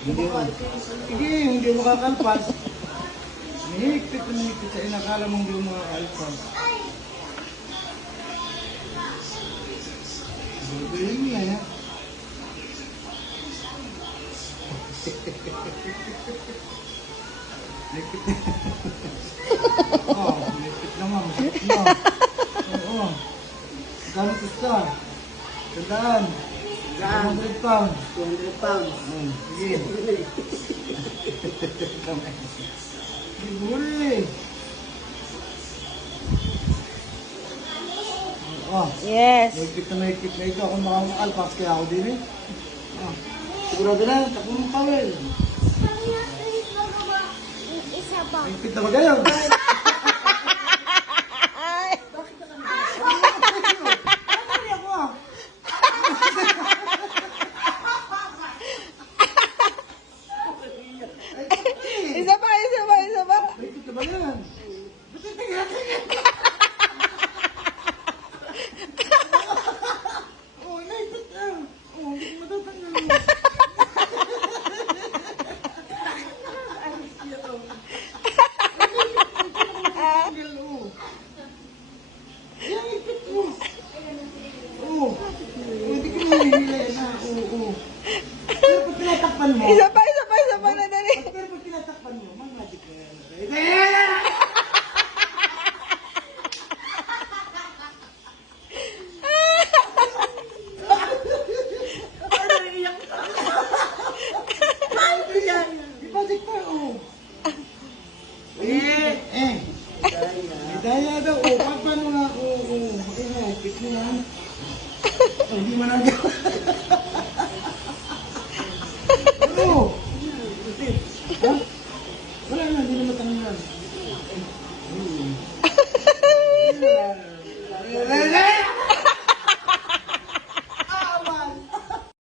Hindi mo. Sige, hindi mo makakalpas. Mahigpit na mahigpit sa inakala mong hindi mo makakalpas. Galing niya, ha? Mahigpit na. Oo, mahigpit naman. Mahigpit na. Oo. Gano'n sa star? Tandaan. 100 pounds. 200 pounds. Sige. Huli. Oh, Yes. mahigpit na ito. Kung makakalpas kaya ako din eh. Oh, sigurado na, takbo mong pawel. Isa pa. Mahigpit na ba kayo? Isa pa, isa pa, isa pa. Mahigpit na ba yan? Oh, mahigpit na. Oh, hindi ko matatanggal. Pero pag tinatakpan mo, Isa pa, isa pa, isa pa na dali. pero pag tinatakpan mo, man magic na yan. Magic pa, oh. Daya daw, oh. Paano nga, oh. Makikip mo na. Oh, hindi mo nagawa. Ano? Ha? Wala na, hindi na matanggal.